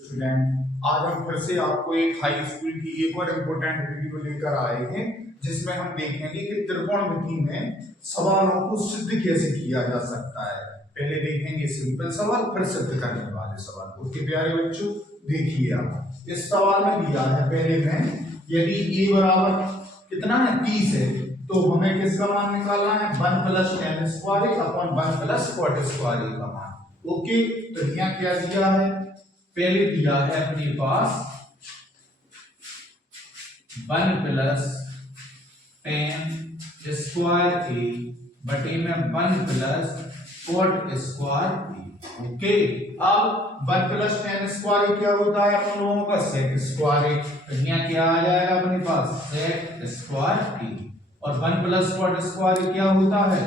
Student, आज हम फिर से आपको एक हाई स्कूल की एक और इम्पोर्टेंट वीडियो लेकर आए हैं जिसमें हम देखेंगे कि त्रिकोणमिति में सवालों को सिद्ध कैसे किया जा सकता है। पहले देखेंगे सिंपल सवाल, फिर सिद्ध करने वाले सवाल। उसके प्यारे बच्चों देखिए, आप इस सवाल में दिया है पहले में, यदि a बराबर कितना है 30 है तो हमें किसका मान निकालना है 1 plus tan square upon 1 plus cot square का मान। ओके, तो यहाँ क्या दिया है, पहले दिया है अपने पास 1 प्लस tan स्क्वायर a बटे में 1 plus cot square a। Okay, अब 1 प्लस tan स्क्वायर क्या होता है अपन लोगों का sec स्क्वायर। तो यहाँ क्या आ जाएगा अपने पास sec स्क्वायर a, और 1 प्लस cot स्क्वायर क्या होता है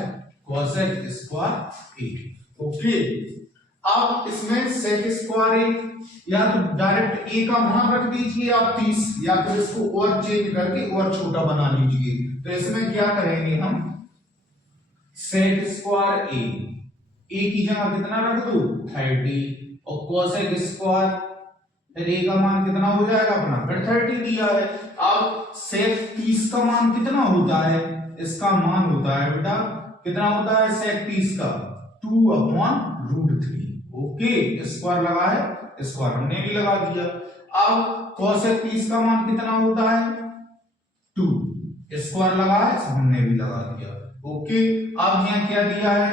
cosec स्क्वायर a। ओके, अब इसमें sec स्क्वायर या तो डायरेक्ट a का मान रख दीजिए आप 30, या फिर इसको और चेंज करके और छोटा बना लीजिए। तो इसमें क्या करेंगे हम, sec स्क्वायर a की जगह कितना रख दो 30, और cosec स्क्वायर फिर a का मान कितना हो जाएगा अपना फिर 30 दिया है। अब sec 30 का मान कितना होता है, इसका मान होता है बेटा कितना होता है sec 30 का 2/√3। ओके, स्क्वायर लगा है, स्क्वायर हमने भी लगा दिया। अब cosec 30 का मान कितना होता है 2, स्क्वायर लगा है, हमने भी लगा दिया। ओके, अब यहाँ क्या दिया है,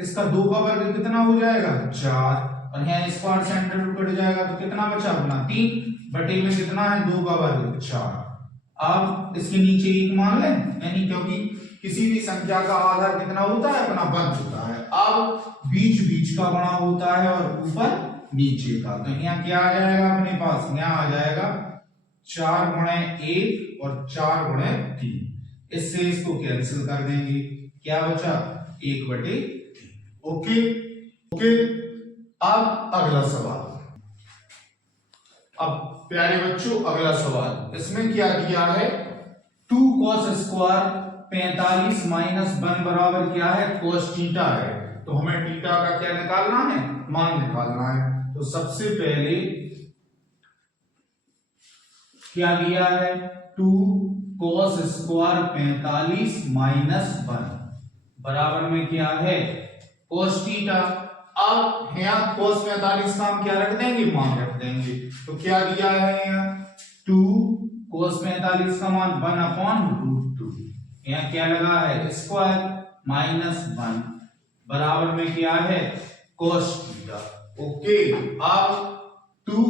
इसका 2 का वर्ग कितना हो जाएगा 4, और यहाँ स्क्वायर सेंटर रूट कट जाएगा तो कितना बचा अपना 3 बटे में कितना है 2 का वर्ग 4। अब इसके नीचे 1 मान लें, यानी क्योंकि किसी भी संख्या का आधार कितना होता है अपना 1 होता है। अब बीच बीच का बड़ा होता है और ऊपर नीचे का, तो यहाँ क्या आ जाएगा अपने पास, यहाँ आ जाएगा 4 गुणे 1 और 4 गुणे 3। इससे इसको कैंसिल कर देंगे, क्या बचा 1/3। ओके ओके, अब अगला सवाल। अब प्यारे बच्चों अगला सवाल, इसमें क्या दिया है 2 cos स्क्वायर 45 माइनस 1 बराबर क्या है cos थीटा है। तो हमें थीटा का क्या निकालना है, मान निकालना है। तो सबसे पहले क्या दिया है 2 cos स्क्वायर 45 माइनस 1 बराबर में क्या है cos थीटा। अब यहाँ cos 45 का हम क्या रख देंगे, मान रख देंगे। तो क्या दिया है यहाँ 2 cos 45 का मान 1/√2, यहाँ क्या लगा है स्क्वायर माइनस 1 बराबर में क्या है cos थीटा। ओके, अब 2,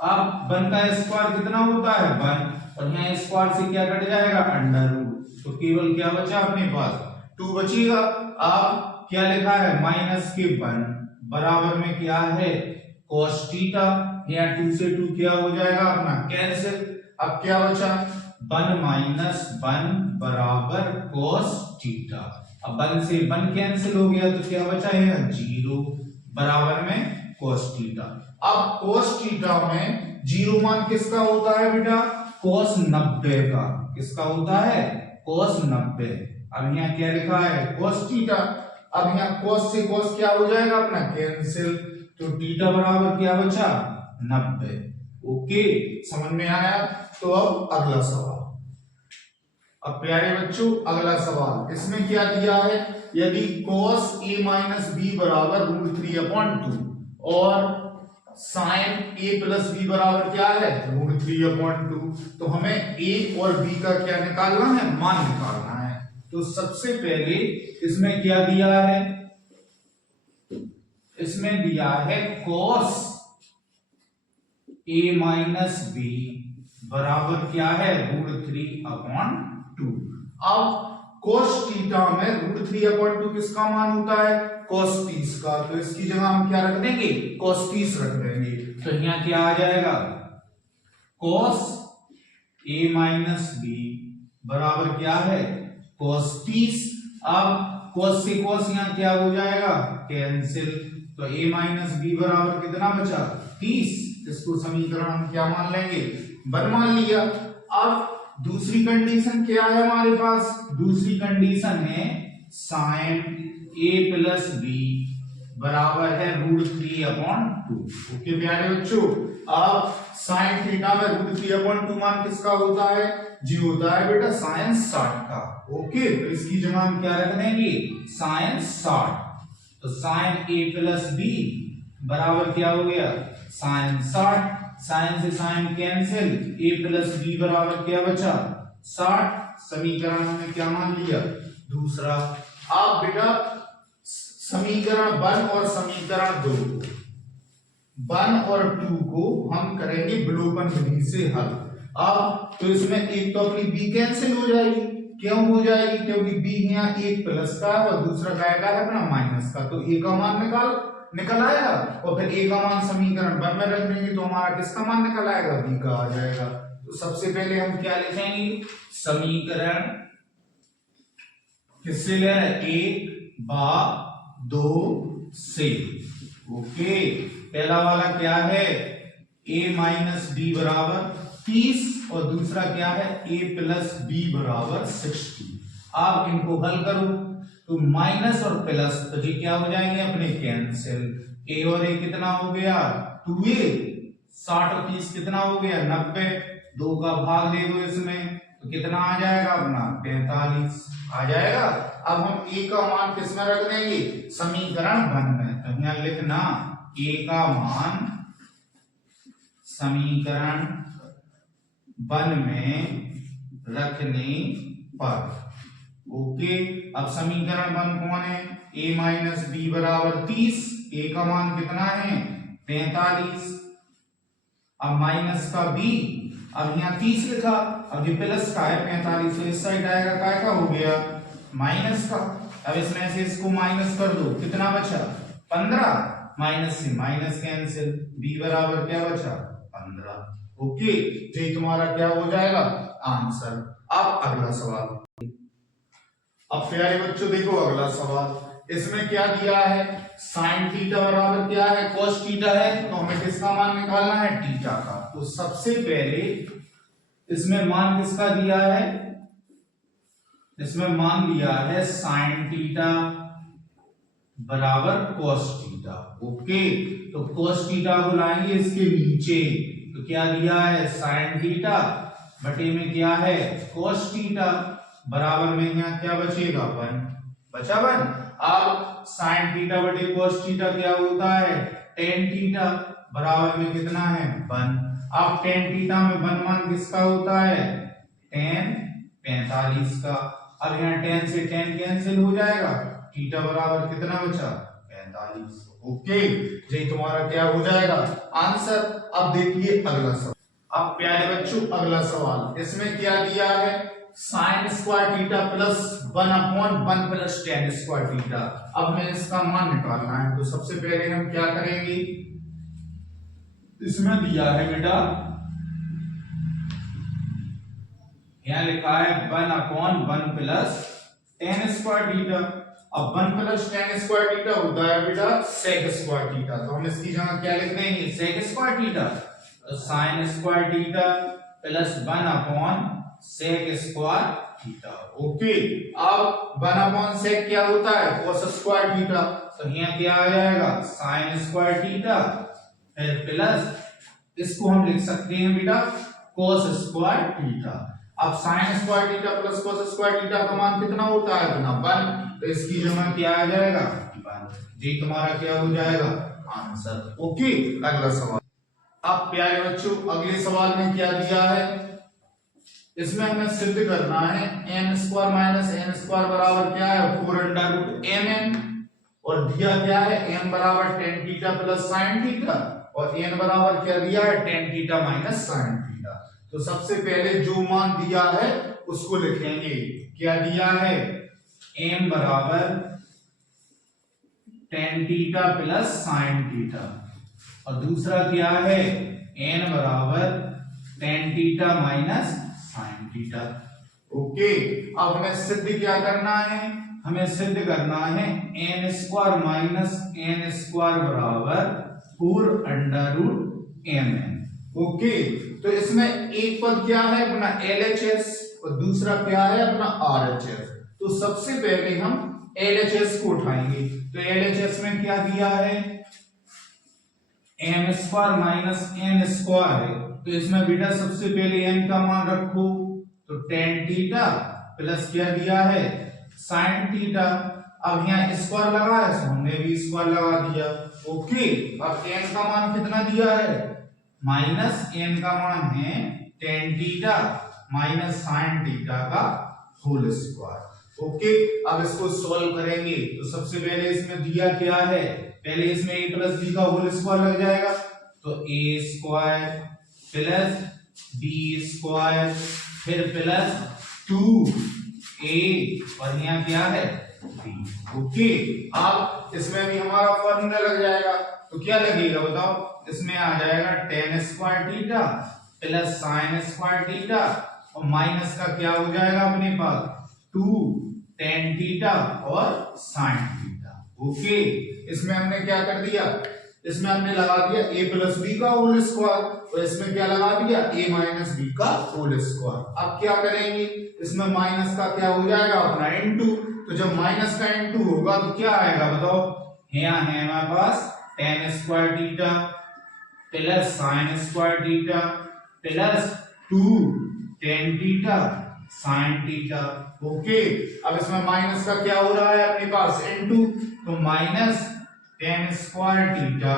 अब 1 का स्क्वायर कितना होता है 1, और यहाँ स्क्वायर से क्या कट जाएगा अंडर रूट, तो केवल क्या बचा अपने पास 2 बचेगा। अब क्या लिखा है माइनस के 1 बराबर में क्या है cos थीटा, यहाँ 2 से 2 क्या हो जाएगा अपना कैंसिल। अब क्या बचा 1 माइनस 1 बराबर cos थीटा। अब 1 से 1 कैंसिल हो गया तो क्या बचा है 0 बराबर में cos थीटा। अब cos थीटा में 0 मान किसका होता है बेटा cos 90 का, किसका होता है cos 90। अब यहाँ क्या लिखा है cos थीटा, अब यहाँ cos से cos क्या हो जाएगा अपना कैंसिल, तो थीटा बराबर क्या बचा 90। ओके, समझ में आया। तो अब अगला सवाल। अब प्यारे बच्चों अगला सवाल, इसमें क्या दिया है, यदि cos a माइनस b बराबर √3/2 और sin a प्लस b बराबर क्या है √3/2, तो हमें a और b का क्या निकालना है, मान निकालना है। तो सबसे पहले इसमें क्या दिया है, इसमें दिया है cos a माइनस b बराबर क्या है √3/2। अब cos थीटा में √3/2 किसका मान होता है cos 30 का, तो इसकी जगह हम क्या रख देंगे cos 30 रख देंगे। तो यहाँ क्या आ जाएगा cos a माइनस b बराबर क्या है cos 30। अब cos से cos यहाँ क्या हो जाएगा कैंसिल, तो a माइनस b बराबर कितना बचा 30। इसको समीकरण हम क्या मान लेंगे 1 मान लिया। अब दूसरी कंडीशन क्या है हमारे पास, दूसरी कंडीशन है sin a प्लस b बराबर है √3/2। ओके प्यारे बच्चों, अब साइन थीटा में √3/2 मान किसका होता है? जी होता है बेटा साइन 60 का। ओके, तो इसकी जगह हम क्या रख देंगे? साइन 60। तो साइन a प्लस बी बराबर क्या हो गया? साइन 60। साइन से sine cancel, a plus B बराबर क्या बचा? 60। समीकरण हमने क्या मान लिया? दूसरा। आप बेटा समीकरण 1 और समीकरण 2 को 1 और 2 को हम करेंगे विलोपन विधि से हल। अब तो इसमें एक तो अपनी b कैंसिल हो जाएगी। क्यों हो जाएगी? क्योंकि b यहाँ एक प्लस का है और दूसरा क्या है अपना माइनस का। तो a का मान निकल आएगा और फिर a का मान समीकरण 1 में रख देंगे तो हमारा किसका मान निकल आएगा? b का आ जाएगा। तो सबसे पहले हम क्या लिखेंगे? समीकरण किससे ले रहे हैं? 1/2 से। ओके, पहला वाला क्या है? a माइनस बी बराबर 30 और दूसरा क्या है? a प्लस बी बराबर 60। आप इनको हल करो तो माइनस और प्लस तो जी क्या हो जाएंगे अपने? कैंसिल। a और a कितना हो गया? 2a। 60 और 30 कितना हो गया? 90। 2 का भाग दे दो इसमें तो कितना आ जाएगा अपना? 45 आ जाएगा। अब हम a का मान किस में रख देंगे? समीकरण 1 में। तो यहाँ लिखना a का मान समीकरण 1 में रखने पर। ओके, अब समीकरण 1 कौन है? a माइनस बी बराबर 30। a का मान कितना है? 45। अब माइनस का b, अब यहाँ 30 लिखा, अब ये प्लस का है 45 तो इस साइड आएगा काय का? हो गया माइनस का। अब इसमें से इसको माइनस कर दो, कितना बचा? 15। माइनस से माइनस कैंसिल, b बराबर क्या बचा? 15। ओके, ये तुम्हारा क्या हो जाएगा? आंसर। अब अगला सवाल। अब प्यारे बच्चों देखो अगला सवाल, इसमें क्या दिया है? साइन थीटा बराबर क्या है? कॉस थीटा है। तो हमें किसका मान निकालना है? थीटा का। तो सबसे पहले इसमें मान किसका दिया है? इसमें मान दिया है साइन थीटा बराबर कॉस थीटा। ओके, तो कॉस थीटा को लाएंगे इसके नीचे। तो क्या दिया है? साइन थीटा बटे में क्या है? कॉस थीटा बराबर में यहाँ क्या बचेगा? 1 बचा 1। अब साइन थीटा बटे कॉस थीटा क्या होता है? टेन थीटा बराबर में कितना है? 1। अब टेन थीटा में 1 मान किसका होता है? टेन 45 का। अब यहाँ टेन से टेन कैंसिल हो जाएगा, थीटा बराबर कितना बचा? 45। ओके, ये तुम्हारा क्या हो जाएगा? आंसर। अब देखिए अगला सवाल। अब प्यारे बच्चों अगला सवाल, इसमें क्या दिया है? Sign square theta plus 1/1 plus ten square theta. अब हमें इसका मान निकालना है। तो सबसे पहले हम क्या करेंगे? इसमें दिया है बेटा, यहाँ लिखा है 1/1 प्लस टेन स्क्वायर थीटा। अब 1 प्लस टेन स्क्वायर थीटा होता है बेटा सेक स्क्वायर थीटा। तो हम इसकी जगह क्या लिख देंगे? Sec square theta. तो साइन स्क्वायर थीटा प्लस 1/सेक स्क्वायर थीटा। ओके, अब 1/सेक क्या होता है? Cos square theta. तो यहाँ क्या आ जाएगा? साइन स्क्वायर थीटा फिर प्लस इसको हम लिख सकते हैं बेटा कॉस स्क्वायर थीटा। अब sine square theta plus cos square theta का मान कितना होता है? अपना 1। तो इसकी जगह क्या आ जाएगा? 1। जी तुम्हारा क्या हो जाएगा? आंसर। ओके, अगला सवाल। अब प्यारे बच्चों अगले सवाल में क्या दिया है? इसमें हमें सिद्ध करना है n square minus n square बराबर क्या है? 4√mn। और दिया क्या है? m बराबर tan theta plus sine theta और n बराबर क्या दिया है? Tan theta minus sine theta. तो सबसे पहले जो मान दिया है उसको लिखेंगे। क्या दिया है? m बराबर tan theta plus sine theta और दूसरा क्या है? n बराबर tan theta minus sine theta. Okay, अब हमें सिद्ध क्या करना है? हमें सिद्ध करना है n square minus n square बराबर 4√mn। ओके, तो इसमें एक पद क्या है? अपना LHS और दूसरा क्या है? अपना RHS। तो सबसे पहले हम LHS को उठाएंगे। तो LHS में क्या दिया है, m square minus n square है, तो इसमें बेटा सबसे पहले m का मान रखो, तो tan थीटा प्लस क्या दिया है sin थीटा। अब यहाँ स्क्वायर लगा है तो हमने भी स्क्वायर लगा दिया। ओके, अब n का मान कितना दिया है, माइनस n का मान है tan theta minus sin theta का होल स्क्वायर। ओके, अब इसको सॉल्व करेंगे तो सबसे पहले इसमें दिया क्या है, पहले इसमें a प्लस बी का होल स्क्वायर लग जाएगा, तो a square plus b square फिर प्लस 2a और यहाँ क्या है b। ओके, अब इसमें भी हमारा फॉर्मूला लग जाएगा, तो क्या लगेगा बताओ, इसमें आ जाएगा tan square theta plus sin square theta और माइनस का क्या हो जाएगा अपने पास 2 tan थीटा और sin थीटा। ओके, इसमें हमने क्या कर दिया, इसमें हमने लगा दिया a प्लस बी का होल स्क्वायर, तो इसमें क्या लगा दिया a माइनस बी का होल स्क्वायर। अब क्या करेंगे, इसमें माइनस का क्या हो जाएगा अपना इनटू, तो जब माइनस का इनटू होगा तो क्या आएगा बताओ, यहाँ है हमारे पास tan square theta plus sin square theta plus 2 tan theta sin theta. Okay, अब इसमें माइनस का क्या हो रहा है अपने पास इनटू, तो minus tan square theta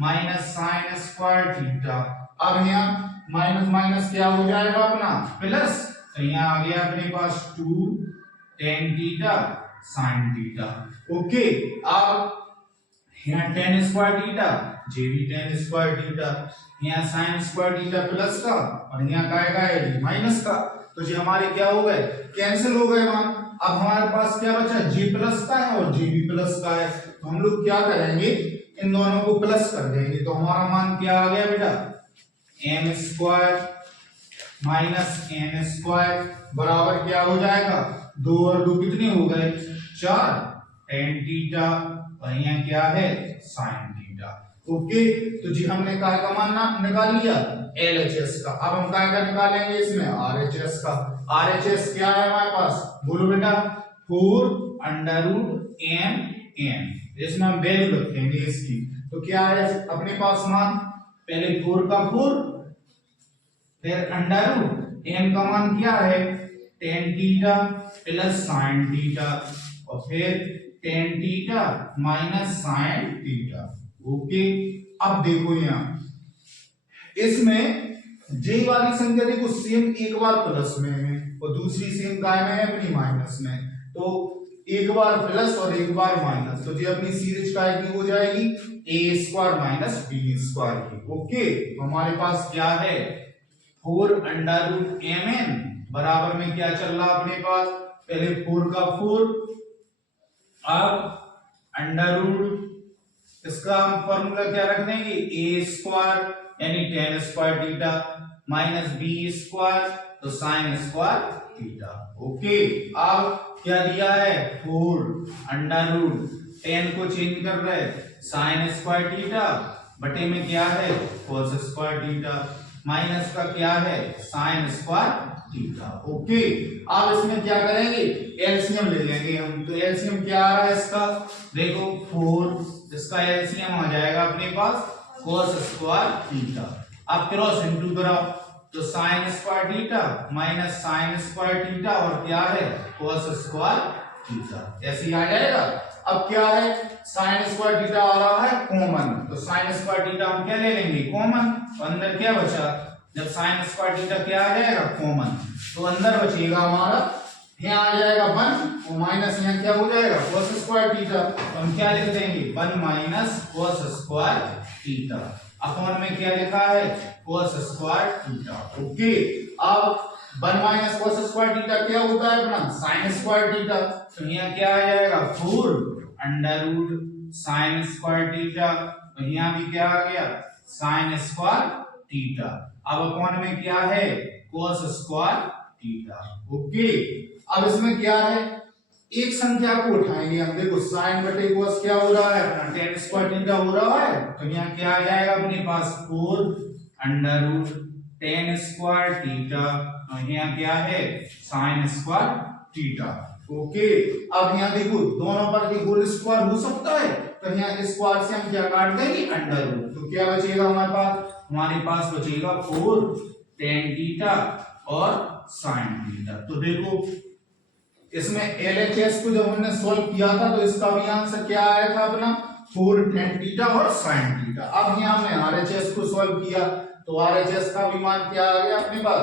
minus sin square theta. अब यहाँ माइनस माइनस क्या हो जाएगा अपना प्लस, तो यहाँ आ गया अपने पास 2 tan theta sin theta. Okay, अब यहाँ tan स्क्वायर थीटा जे भी tan स्क्वायर थीटा, यहाँ sin स्क्वायर थीटा प्लस का और यहाँ का आएगा माइनस का, तो जी हमारे क्या हो गए कैंसिल हो गए मान। अब हमारे पास क्या बचा, g प्लस का है और g भी प्लस का है, तो हम लोग क्या करेंगे इन दोनों को प्लस कर देंगे, तो हमारा मान क्या आ गया बेटा m square minus n square बराबर क्या हो जाएगा, 2 और 2 कितने हो गए 4 tan थीटा और यहाँ क्या है sin थीटा। ओके, तो जी हमने काय का मान निकाल लिया LHS का। अब हम काय का निकालेंगे इसमें RHS का। RHS क्या है हमारे पास, बोलो बेटा 4 अंडर रूट m, इसमें हम वैल्यू रखेंगे इसकी, तो क्या है अपने पास मान, पहले 4 का 4 फिर अंडर रूट m का मान क्या है tan theta plus sin theta और फिर tan theta minus sin theta. Okay, अब देखो यहाँ इसमें जे वाली संख्या देखो सेम एक बार प्लस में है और दूसरी सेम काय में है अपनी माइनस में, तो एक बार प्लस और एक बार माइनस, तो जी अपनी सीरीज काय की हो जाएगी a square minus b square की। ओके, तो हमारे पास क्या है 4 अंडर रूट mn बराबर में क्या चल रहा अपने पास, पहले 4 का 4 अब अंडर रूट इसका हम फॉर्मूला क्या रख देंगे a स्क्वायर यानी tan square theta minus b square तो sin स्क्वायर थीटा। ओके, अब क्या दिया है 4 अंडर रूट tan को चेंज कर रहे sin स्क्वायर थीटा बटे में क्या है cos स्क्वायर थीटा माइनस का क्या है sin स्क्वायर थीटा। ओके, अब इसमें क्या करेंगे एलसीएम ले लेंगे हम, तो एलसीएम क्या आ रहा है इसका देखो 4, इसका एलसीएम आ जाएगा अपने पास cos स्क्वायर थीटा। अब क्रॉस इनटू कराओ तो sin square theta minus sin square theta और क्या है cos स्क्वायर थीटा, ऐसे ही आ जाएगा। अब क्या है sin स्क्वायर थीटा आ रहा है कॉमन, तो sin स्क्वायर थीटा हम क्या ले लेंगे कॉमन, तो अंदर क्या बचा, जब sin स्क्वायर थीटा क्या आ जाएगा कॉमन, तो अंदर बचेगा हमारा यहाँ आ जाएगा 1 और माइनस यहाँ क्या हो जाएगा cos स्क्वायर थीटा, तो हम क्या लिख देंगे 1 minus cos square theta upon में क्या लिखा है cos स्क्वायर थीटा। ओके, अब 1 माइनस cos स्क्वायर थीटा क्या होता है अपना sin स्क्वायर थीटा, तो यहाँ क्या आ जाएगा 4 under root sin square theta, तो यहाँ भी क्या आ गया sin स्क्वायर थीटा, अब अपॉन में क्या है cos स्क्वायर थीटा। ओके, अब इसमें क्या है एक संख्या को उठाएंगे हम, देखो sin बटे cos क्या हो रहा है अपना tan स्क्वायर थीटा हो रहा है, तो यहाँ क्या आ जाएगा अपने पास 4 under root tan square theta और यहाँ क्या है sin स्क्वायर थीटा। ओके, अब यहाँ देखो दोनों पर एक होल स्क्वायर हो सकता है, तो यहाँ स्क्वायर से हम क्या काट देंगे, अंडर रूट। तो क्या बचेगा हमारे पास बचेगा 4 tan थीटा और sin थीटा। तो देखो इसमें LHS को जब हमने सॉल्व किया था तो इसका भी आंसर क्या आया था अपना 4 tan थीटा और sin थीटा। अब यहाँ हमने RHS को सॉल्व किया तो RHS का भी मान क्या आ गया अपने पास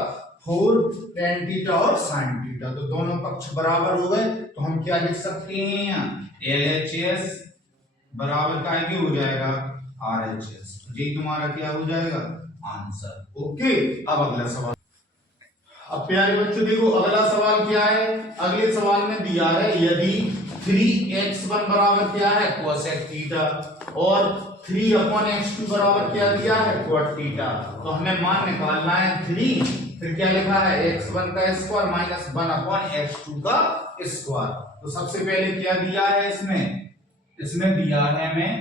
4 tan थीटा और sin थीटा। तो दोनों पक्ष बराबर हो गए, तो हम क्या लिख सकते हैं यहाँ LHS बराबर का क्या हो जाएगा RHS। तो ये तुम्हारा क्या हो जाएगा आंसर। ओके, अब अगला सवाल। अब प्यारे बच्चों देखो अगला सवाल क्या है, अगले सवाल में दिया है यदि 3x1 बराबर क्या है cosec थीटा और 3/x2 बराबर क्या दिया है cot थीटा। तो हमें मान निकालना है 3, फिर क्या लिखा है x1 का स्क्वायर माइनस 1/x2 का स्क्वायर। तो सबसे पहले क्या दिया है इसमें दिया है हमें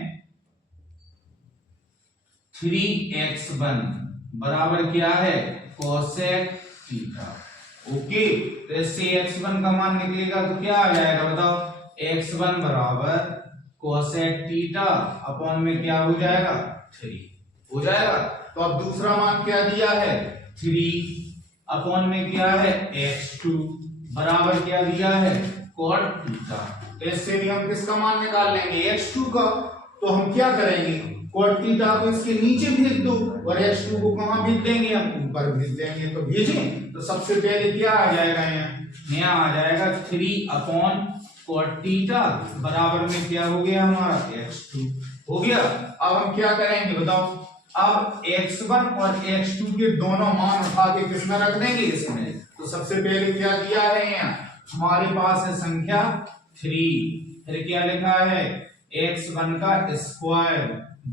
3x1 बराबर क्या है cosec थीटा। ओके, तो इससे x1 का मान निकलेगा तो क्या आ जाएगा बताओ, x1 बराबर cosec थीटा अपॉन में क्या हो जाएगा 3 हो जाएगा। तो अब दूसरा मान क्या दिया है 3 अपॉन में क्या है x2 बराबर क्या दिया है cot थीटा। तो इससे भी हम किसका मान निकाल लेंगे x2 का। तो हम क्या करेंगे cot थीटा को इसके नीचे भेज दो और x2 को कहां भेज देंगे, हम ऊपर भेज देंगे। तो भेजें तो सबसे पहले क्या आ जाएगा यहाँ आ जाएगा 3/cot थीटा बराबर में क्या हो गया हमारा x2 हो गया। अब हम क्या करेंगे बताओ, अब x1 और x2 के दोनों मान उठा के किसमें रख देंगे इसमें। तो सबसे पहले क्या दिया है यहाँ हमारे पास है संख्या 3, फिर क्या लिखा है x1 का स्क्वायर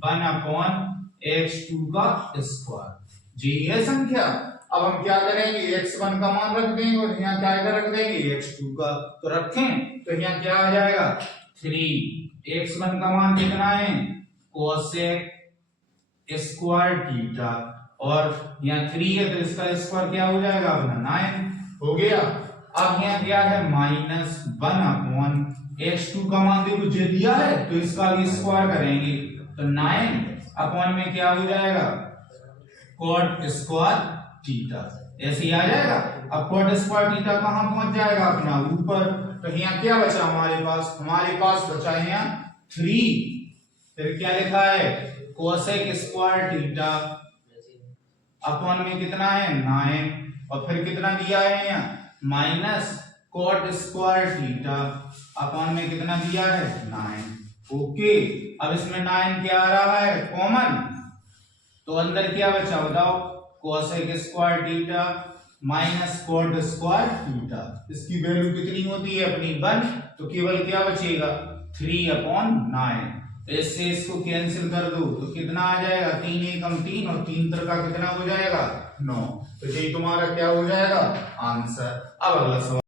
1/x2 का स्क्वायर, जी है संख्या। अब हम क्या करेंगे x1 का मान रख देंगे और यहाँ क्या रख देंगे x2 का। तो रखें तो यहाँ क्या आ जाएगा 3, x1 का मान कितना है cosec स्क्वायर थीटा और यहाँ 3 है तो इसका स्क्वायर क्या हो जाएगा अपना 9 हो गया। अब यहाँ क्या है माइनस 1/x2 का मान देखो जो दिया है तो इसका भी स्क्वायर करेंगे तो 9 में क्या हो जाएगा cot स्क्वायर थीटा, ऐसे ही आ जाएगा। अब cot स्क्वायर थीटा कहां पहुंच जाएगा अपना ऊपर। तो यहाँ क्या बचा हमारे पास बचा है यहाँ 3, फिर क्या लिखा है cosec स्क्वायर थीटा अपॉन में कितना है 9 और फिर कितना दिया है यहाँ minus cot square theta upon में कितना दिया है 9। ओके, अब इसमें 9 क्या आ रहा है कॉमन, तो अंदर क्या बचा बताओ cosec square theta minus cot square theta, इसकी वैल्यू कितनी होती है अपनी 1, तो केवल क्या बचेगा 3/9। तो इससे इसको कैंसिल कर दो तो कितना आ जाएगा 3 एकम 3 और 3 का कितना हो जाएगा 9। तो ये तुम्हारा क्या हो जाएगा आंसर। अब अगला सवाल।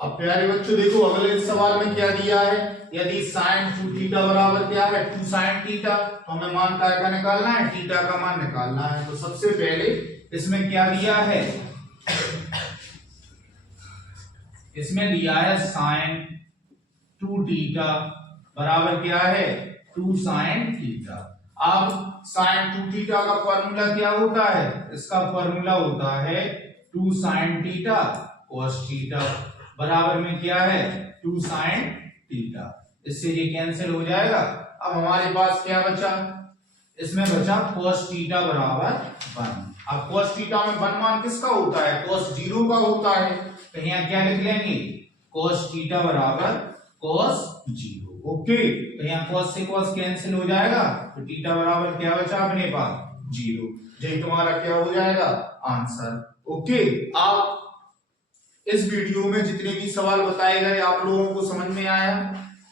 अब प्यारे बच्चों देखो अगले सवाल में क्या दिया है, यदि sin 2 थीटा बराबर क्या है 2 sin थीटा, तो हमें मान काय का निकालना है थीटा का मान निकालना है। तो सबसे पहले इसमें क्या दिया है, इसमें दिया है sin 2 थीटा बराबर क्या है 2 sin थीटा। अब sin 2 थीटा का फॉर्मूला क्या होता है, इसका फॉर्मूला होता है 2 sin थीटा cos थीटा बराबर में क्या है 2 sin थीटा, इससे ये कैंसिल हो जाएगा। अब हमारे पास क्या बचा, इसमें बचा cos थीटा बराबर 1। अब cos थीटा में 1 मान किसका होता है cos 0 का होता है, तो यहाँ क्या लिख लेंगे cos थीटा बराबर cos 0। ओके, तो यहाँ cos से cos कैंसिल हो जाएगा तो थीटा बराबर क्या बचा अपने पास 0, ये तुम्हारा क्या हो जाएगा आंसर। ओके, आप इस वीडियो में जितने भी सवाल बताए गए आप लोगों को समझ में आया,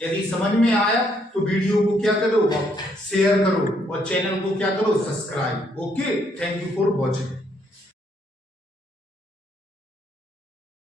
यदि समझ में आया तो वीडियो को क्या करो शेयर करो और चैनल को क्या करो subscribe. Okay, thank you for watching.